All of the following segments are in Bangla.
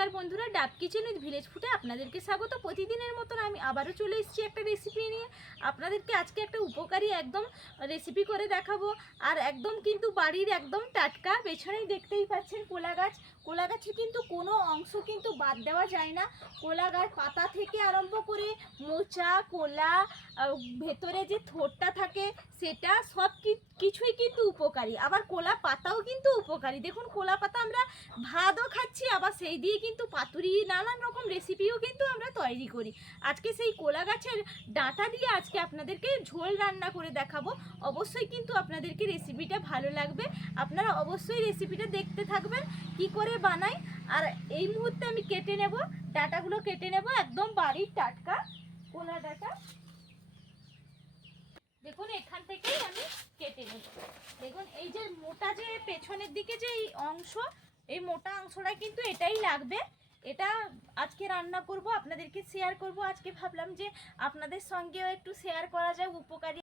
নমস্কার বন্ধুরা, ডাব কিচেন উইথ ভিলেজ ফুডে আপনাদেরকে স্বাগত। প্রতিদিনের মতন আমি আবারও চলে এসেছি একটা রেসিপি নিয়ে। আপনাদেরকে আজকে একটা উপকারী একদম রেসিপি করে দেখাবো। আর একদম কিন্তু বাড়ির একদম টাটকা, পেছনেই দেখতেই পাচ্ছেন কোলা গাছ। কোলা গাছের কিন্তু কোনো অংশ কিন্তু বাদ দেওয়া যায় না। কোলা গাছ পাতা থেকে আরম্ভ করে মোচা, কোলা, ভেতরে যে থোরটা থাকে সেটা সব কিছুই কিন্তু উপকারী। আবার কোলা পাতাও কিন্তু উপকারী। দেখুন, কোলা পাতা আমরা ভাতও খাচ্ছি, আবার সেই দিয়ে কিন্তু পাতুরি, নানান রকম রেসিপিও কিন্তু আমরা তৈরি করি। আজকে সেই কোলা গাছের ডাঁটা দিয়ে আজকে আপনাদেরকে ঝোল রান্না করে দেখাবো। অবশ্যই কিন্তু আপনাদেরকে রেসিপিটা ভালো লাগবে। আপনারা অবশ্যই রেসিপিটা দেখতে থাকবেন কি করে বানাই। আর এই মুহূর্তে আমি কেটে নেব, ডাঁটাগুলো কেটে নেব, একদম বাড়ির টাটকা কোলা ডাঁটা। দেখুন, এখান থেকেই আমি কেটে নেব। দেখুন, এই যে মোটা যে পেছনের দিকে যে এই অংশ, এই মোটা অংশটা কিন্তু এটাই লাগবে। এটা আজকে রান্না করব, আপনাদেরকে শেয়ার করব। আজকে ভাবলাম যে আপনাদের সঙ্গেও একটু শেয়ার করা যায় উপকারী।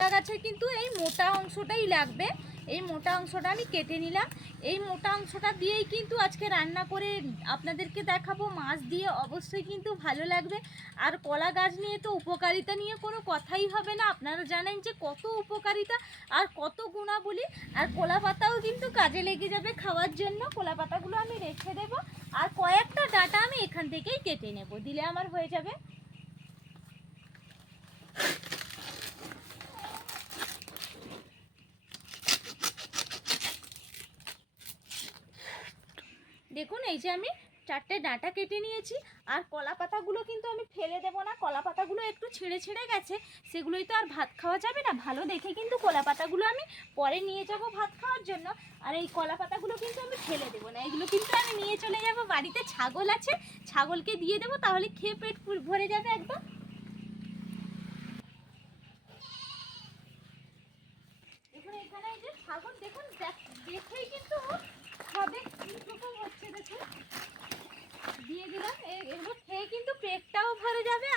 গাছের কিন্তু এই মোটা অংশটাই লাগবে। এই মোটা অংশটা আমি কেটে নিলাম। এই মোটা অংশটা দিয়েই কিন্তু আজকে রান্না করে আপনাদেরকে দেখাবো মাছ দিয়ে। অবশ্যই কিন্তু ভালো লাগবে। আর কলা গাছ নিয়ে তো উপকারিতা নিয়ে কোনো কথাই হবে না। আপনারা জানেন যে কত উপকারিতা আর কত গুণাবলী। আর কলা পাতাও কিন্তু কাজে লেগে যাবে খাওয়ার জন্য। কলা পাতাগুলো আমি রেখে দেব, আর কয়েকটা ডাঁটা আমি এখান থেকেই কেটে নেব, দিলে আমার হয়ে যাবে। দেখুন, এই যে আমি 4টে ডাঁটা কেটে নিয়েছি। আর কলা পাতাগুলো কিন্তু আমি ফেলে দেব না। কলা পাতাগুলো একটু ছিঁড়ে ছিঁড়ে গেছে, সেগুলোই তো আর ভাত খাওয়া যাবে না। ভালো দেখে কিন্তু কলা পাতাগুলো আমি পরে নিয়ে যাব ভাত খাওয়ার জন্য। আর এই কলা পাতাগুলো কিন্তু আমি ফেলে দেবো না, এগুলো কিন্তু আমি নিয়ে চলে যাব বাড়িতে। ছাগল আছে, ছাগলকে দিয়ে দেবো, তাহলে খেয়ে পেট ভরে যাবে একদম। দেখুন, এখানে এই যে ছাগল, দেখুন দেখেই কিন্তু হবে কিরকম হচ্ছে। দেখুন, দিয়ে দিলাম। এগুলো খেয়ে কিন্তু পেটটাও ভরে যাবে,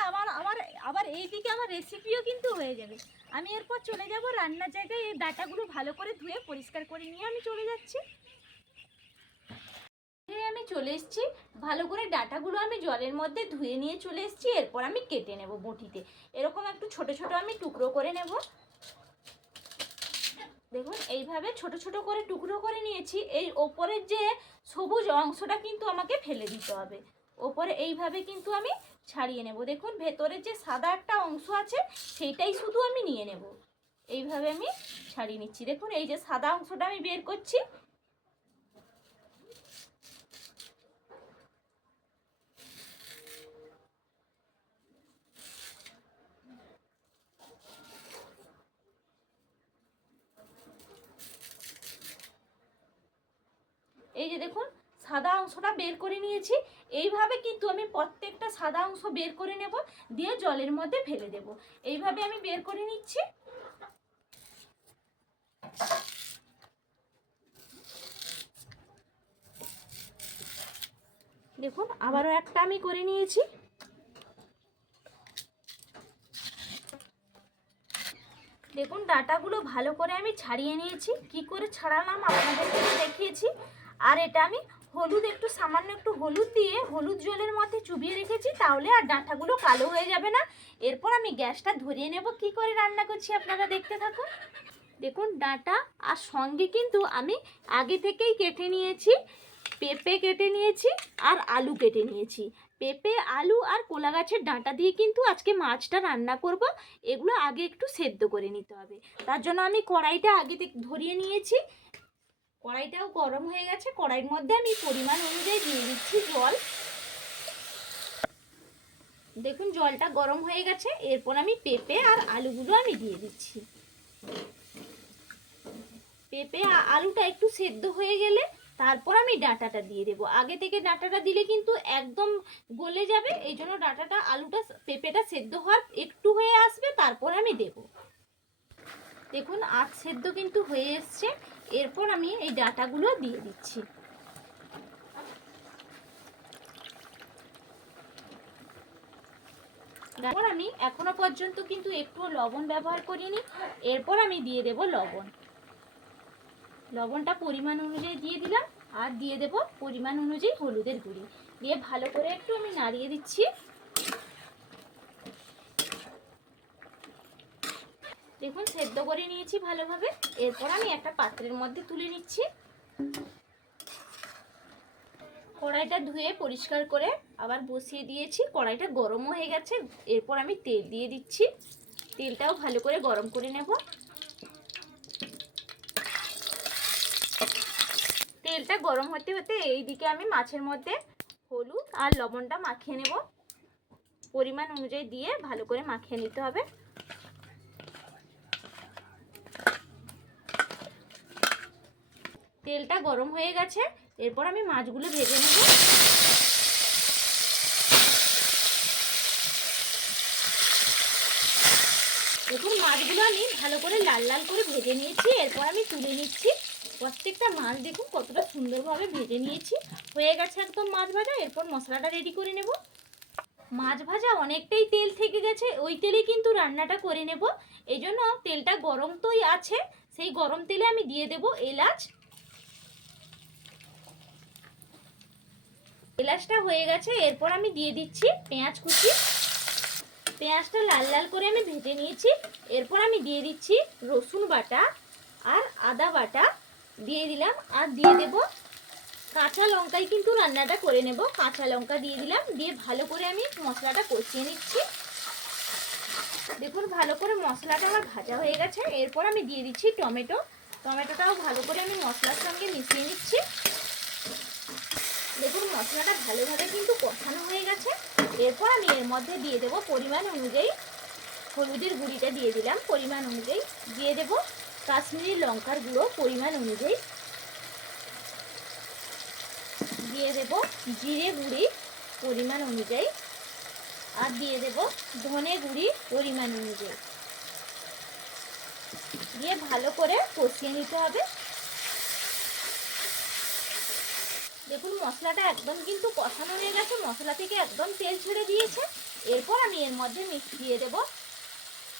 আবার এইদিকে আমার রেসিপিও কিন্তু হয়ে যাবে। আমি এরপর চলে যাব রান্নার জায়গায়। এই ডাঁটাগুলো ভালো করে ধুয়ে পরিষ্কার করে নিয়ে আমি চলে যাচ্ছি। আমি চলে এসেছি, ভালো করে ডাঁটাগুলো আমি জলের মধ্যে ধুয়ে নিয়ে চলে এসেছি। এরপর আমি কেটে নেব বটিতে। এরকম একটু ছোট ছোট আমি টুকরো করে নেব। দেখুন, এইভাবে ছোট ছোট করে টুকরো করে নিয়েছি। এই ওপরের যে সবুজ অংশটা কিন্তু আমাকে ফেলে দিতে হবে। ওপরে এইভাবে কিন্তু আমি ছাড়িয়ে নেব। দেখুন, ভেতরের যে সাদা একটা অংশ আছে সেইটাই শুধু আমি নিয়ে নেব। এইভাবে আমি ছাড়িয়ে নিচ্ছি। দেখুন, এই যে সাদা অংশটা আমি বের করছি। এই যে দেখুন, সাদা অংশটা বের করে নিয়েছি। এইভাবে কিন্তু আমি প্রত্যেকটা সাদা অংশ বের করে নেব, দিয়ে জলের মধ্যে ফেলে দেব। এইভাবে আমি বের করে নিচ্ছি। দেখুন, আবারও একটা আমি করে নিয়েছি। দেখুন, ডাঁটাগুলো ভালো করে আমি ছাড়িয়ে নিয়েছি। কি করে ছাড়ালাম আপনাদেরকে দেখিয়েছি। আর এটা আমি হলুদ, একটু সামান্য একটু হলুদ দিয়ে হলুদ জলের মধ্যে চুবিয়ে রেখেছি, তাহলে আর ডাঁটাগুলো কালো হয়ে যাবে না। এরপর আমি গ্যাসটা ধরিয়ে নেব। কি করে রান্না করছি আপনারা দেখতে থাকুন। দেখুন, ডাঁটা আর সঙ্গে কিন্তু আমি আগে থেকেই কেটে নিয়েছি। পেঁপে কেটে নিয়েছি আর আলু কেটে নিয়েছি। পেঁপে, আলু আর কোলা গাছের ডাঁটা দিয়ে কিন্তু আজকে মাছটা রান্না করব। এগুলো আগে একটু সেদ্ধ করে নিতে হবে। তার জন্য আমি কড়াইটা আগে থেকে ধরিয়ে নিয়েছি। কড়াইটাও গরম হয়ে গেছে। কড়াইয়ের মধ্যে আমি পরিমাণ অনুযায়ী দিয়ে দিচ্ছি জল। দেখুন, জলটা গরম হয়ে গেছে। এরপর আমি পেঁপে আর আলুগুলো আমি দিয়ে দিচ্ছি। পেঁপে আলুটা একটু সেদ্ধ হয়ে গেলে তারপর আমি ডাঁটাটা দিয়ে দেবো। আগে থেকে ডাঁটাটা দিলে কিন্তু একদম গলে যাবে। এই জন্য ডাঁটাটা, আলুটা, পেঁপেটা সেদ্ধ হওয়ার একটু হয়ে আসবে, তারপর আমি দেব। দেখুন, আধ সেদ্ধ কিন্তু হয়ে এসছে। এরপর আমি এই ডাঁটাগুলো দিয়ে দিচ্ছি। তারপর আমি এখনো পর্যন্ত কিন্তু একটু লবণ ব্যবহার করিনি। এরপর আমি দিয়ে দেব লবণ। লবণটা পরিমাণ অনুযায়ী দিয়ে দিলাম। আর দিয়ে দেব পরিমাণ অনুযায়ী হলুদের গুঁড়ি, দিয়ে ভালো করে একটু আমি নাড়িয়ে দিচ্ছি। দেখুন সেদ্ধ করে নিয়েছি ভালোভাবে। এরপর আমি একটা পাত্রের মধ্যে তুলে নিচ্ছি। কড়াইটা ধুয়ে পরিষ্কার করে আবার বসিয়ে দিয়েছি, কড়াইটা গরম হয়ে গেছে। এরপর আমি তেল দিয়ে দিচ্ছি, তেলটাও ভালো করে গরম করে নেব। তেলটা গরম হতে হতে এইদিকে আমি মাছের মধ্যে হলুদ আর লবণটা মাখিয়ে নেব। পরিমাণ অনুযায়ী দিয়ে ভালো করে মাখিয়ে নিতে হবে। তেলটা গরম হয়ে গেছে, এরপর আমি মাছগুলো ভেজে নেব। দেখুন মাছগুলো আমি ভালো করে লাল লাল করে ভেজে নিয়েছি। এরপর আমি তুলে নিচ্ছি। প্রত্যেকটা মাছ দেখুন কতটা সুন্দরভাবে ভেজে নিয়েছি। হয়ে গেছে একদম মাছ ভাজা। এরপর মশলাটা রেডি করে নেব। মাছ ভাজা অনেকটাই তেল থেকে গেছে, ওই তেলে কিন্তু রান্নাটা করে নেব। এই জন্য তেলটা গরম তোই আছে, সেই গরম তেলে আমি দিয়ে দেব এলাচ। এলাচটা হয়ে গেছে, এরপর আমি দিয়ে দিচ্ছি পেঁয়াজ কুচি। পেঁয়াজটা লাল লাল করে আমি ভেজে নিয়েছি। এরপর আমি দিয়ে দিচ্ছি রসুন বাটা আর আদা বাটা দিয়ে দিলাম। আর দিয়ে দেব কাঁচা লঙ্কায় কিন্তু রান্নাটা করে নেব। কাঁচা লঙ্কা দিয়ে দিলাম, দিয়ে ভালো করে আমি মশলাটা কষিয়ে নিচ্ছি। দেখুন ভালো করে মশলাটা আমার ভাজা হয়ে গেছে। এরপর আমি দিয়ে দিচ্ছি টমেটো। টমেটোটাও ভালো করে আমি মশলার সঙ্গে মিশিয়ে নিচ্ছি। দেখুন মশলাটা ভালোভাবে কিন্তু কষানো হয়ে গেছে। এরপর আমি এর মধ্যে দিয়ে দেব পরিমাণ অনুযায়ী হলুদের গুঁড়িটা দিয়ে দিলাম। পরিমাণ অনুযায়ী দিয়ে দেব কাশ্মীরি লঙ্কার গুঁড়ো পরিমাণ অনুযায়ী, দিয়ে দেব জিরে গুঁড়ি পরিমাণ অনুযায়ী, আর দিয়ে দেব ধনে গুঁড়ি পরিমাণ অনুযায়ী, দিয়ে ভালো করে কষিয়ে নিতে হবে। দেখুন মশলাটা একদম কিন্তু কষানো হয়ে গেছে, মশলা থেকে একদম তেল ছেড়ে দিয়েছে। এরপর আমি এর মধ্যে দিয়ে দেব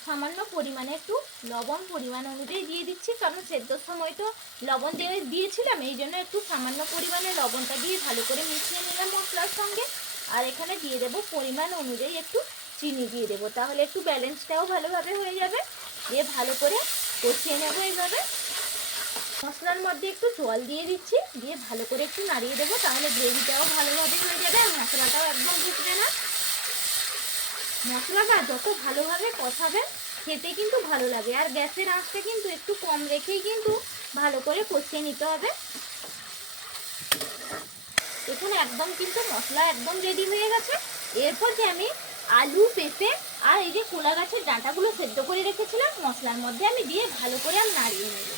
সামান্য পরিমাণে একটু লবণ পরিমাণ অনুযায়ী দিয়ে দিচ্ছি, কারণ সেদ্ধর সময় তো লবণ দিয়েছিলাম, এই জন্য একটু সামান্য পরিমাণে লবণটা দিয়ে ভালো করে মিশিয়ে নিলাম মশলার সঙ্গে। আর এখানে দিয়ে দেব পরিমাণ অনুযায়ী একটু চিনি দিয়ে দেবো, তাহলে একটু ব্যালেন্সটাও ভালোভাবে হয়ে যাবে। দিয়ে ভালো করে কষিয়ে নেব এইভাবে। মশলার মধ্যে একটু জল দিয়ে দিচ্ছি, দিয়ে ভালো করে একটু নাড়িয়ে দেবো, তাহলে গ্রেভিটাও ভালোভাবে হয়ে যাবে আর মশলাটাও একদম ঢুকবে না। মশলাটা যত ভালোভাবে কষাবেন খেতে কিন্তু ভালো লাগে। আর গ্যাসের আঁচটা কিন্তু একটু কম রেখেই কিন্তু ভালো করে কষিয়ে নিতে হবে। দেখুন একদম কিন্তু মশলা একদম রেডি হয়ে গেছে। এরপর যে আমি আলু পেঁপে আর এই যে কোলা গাছের ডাঁটাগুলো সেদ্ধ করে রেখেছিলাম মশলার মধ্যে আমি দিয়ে ভালো করে আমি নাড়িয়ে নেব।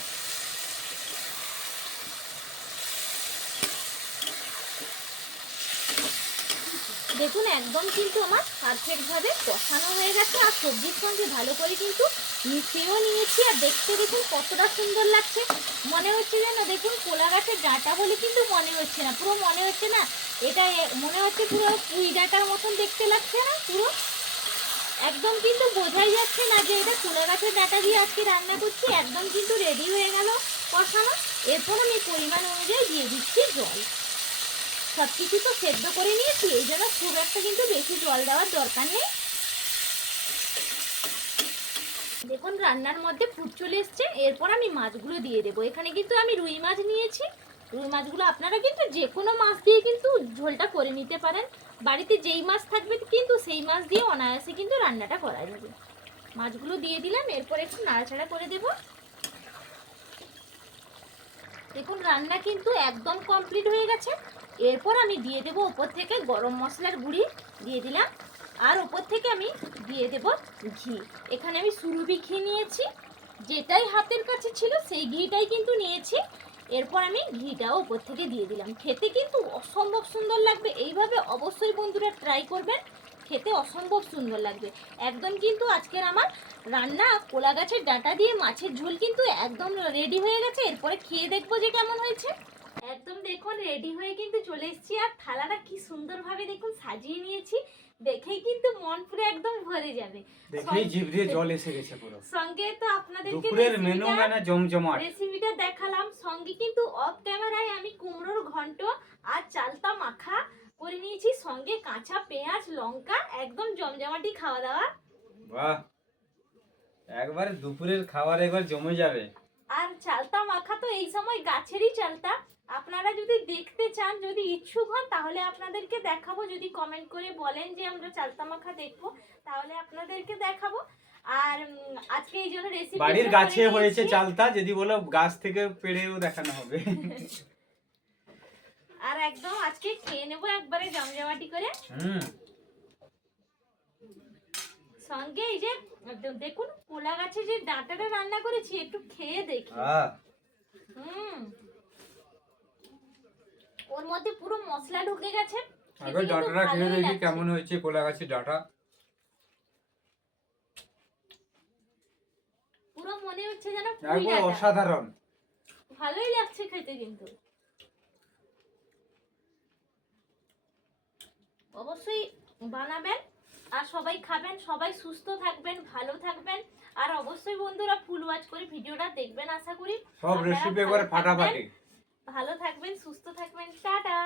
দেখুন একদম কিন্তু আমার পারফেক্টভাবে কষানো হয়ে গেছে আর সবজির সঙ্গে ভালো করে কিন্তু মিশিয়েও নিয়েছি। আর দেখতে দেখুন কতটা সুন্দর লাগছে, মনে হচ্ছে যেন দেখুন কোলা গাছের ডাঁটা বলে কিন্তু মনে হচ্ছে না, পুরো মনে হচ্ছে না এটা মনে হচ্ছে পুরো পুঁই ডাঁটার মতন দেখতে লাগছে না, পুরো একদম কিন্তু বোঝাই যাচ্ছে না যে এটা কোলা গাছের ডাঁটা দিয়ে আজকে রান্না করছি। একদম কিন্তু রেডি হয়ে গেল কষানো। এরপর আমি পরিমাণ অনুযায়ী দিয়ে দিচ্ছি জল। সব কিছু তো সেদ্ধ করে নিয়েছি, এই জন্য খুব একটা কিন্তু বেশি জল দেওয়ার দরকার নেই। দেখুন রান্নার মধ্যে ফুট চলে এসছে। এরপর আমি মাছগুলো দিয়ে দেবো। এখানে কিন্তু আমি রুই মাছ নিয়েছি। রুই মাছগুলো আপনারা কিন্তু যে কোনো মাছ দিয়ে কিন্তু ঝোলটা করে নিতে পারেন। বাড়িতে যেই মাছ থাকবে কিন্তু সেই মাছ দিয়ে অনায়াসে কিন্তু রান্নাটা করা যাবে। মাছগুলো দিয়ে দিলাম, এরপর একটু নাড়াচাড়া করে দেব। দেখুন রান্না কিন্তু একদম কমপ্লিট হয়ে গেছে। এরপর আমি দিয়ে দেব ওপর থেকে গরম মশলার গুঁড়ি দিয়ে দিলাম, আর ওপর থেকে আমি দিয়ে দেব ঘি। এখানে আমি সুরভি ঘি নিয়েছি, যেটাই হাতের কাছে ছিল সেই ঘিটাই কিন্তু নিয়েছি। এরপর আমি ঘিটাও ওপর থেকে দিয়ে দিলাম। খেতে কিন্তু অসম্ভব সুন্দর লাগবে, এইভাবে অবশ্যই বন্ধুরা ট্রাই করবেন, খেতে অসম্ভব সুন্দর লাগবে। একদম কিন্তু আজকের আমার রান্না কোলা গাছের ডাঁটা দিয়ে মাছের ঝোল কিন্তু একদম রেডি হয়ে গেছে। এরপরে খেয়ে দেখবো যে কেমন হয়েছে। একদম দেখুন রেডি হয়ে কিন্তু চলে এসেছি, আর থালাটা কি সুন্দরভাবে দেখুন সাজিয়ে নিয়েছি, দেখেই কিন্তু মন পুরো একদম ভরে যাবে। দেখেই জিভ দিয়ে জল এসে গেছে পুরো। সঙ্গে তো আপনাদেরকে দুপুরের মেনু মানে জমজমাট। রেসিপিটা দেখালাম, সঙ্গে কিন্তু অফ ক্যামেরায় আমি কুমড়োর ঘন্ট আর চালতা মাখা করে নিয়েছি, সঙ্গে কাঁচা পেঁয়াজ লঙ্কা, একদম জমজমাটি খাওয়া দাওয়া। বাহ, একবার দুপুরের খাবার একবার জমে যাবে। আর চালতা মাখা তো এই সময় গাছেরই চালতা, আপনারা যদি দেখতে চান, যদি ইচ্ছুক হন, তাহলে আপনাদেরকে দেখাবো। যদি কমেন্ট করে বলেন যে আমরা চালতা মাখা দেখবো, তাহলে আপনাদেরকে দেখাবো। আর আজকে এই জন্য রেসিপি বাড়ির গাছে হয়েছে চালতা, যদি বলো গাছ থেকে পেড়েও দেখানো হবে। আর একদম আজকে খেয়ে নেবো একবারে জমজমাটি করে। সঙ্গে এই যে দেখুন কোলা গাছে যে ডাঁটাটা রান্না করেছি, একটু খেয়ে দেখি। ওর মধ্যে পুরো মশলা ঢুকে গেছে। আগে ডাঁটাটা খেয়ে দেখি কেমন হয়েছে, কোলা গাছের ডাঁটা। পুরো মনে হচ্ছে যেন একবার অসাধারণ, ভালোই লাগছে খেতে। কিন্তু অবশ্যই বানাবেন আর সবাই খাবেন, সবাই সুস্থ থাকবেন, ভালো থাকবেন। আর অবশ্যই বন্ধুরা ফুল ওয়াচ করে ভিডিওটা দেখবেন, আশা করি সব রেসিপি একবারে ফাটাফাটি। ভালো থাকবেন, সুস্থ থাকবেন, টাটা।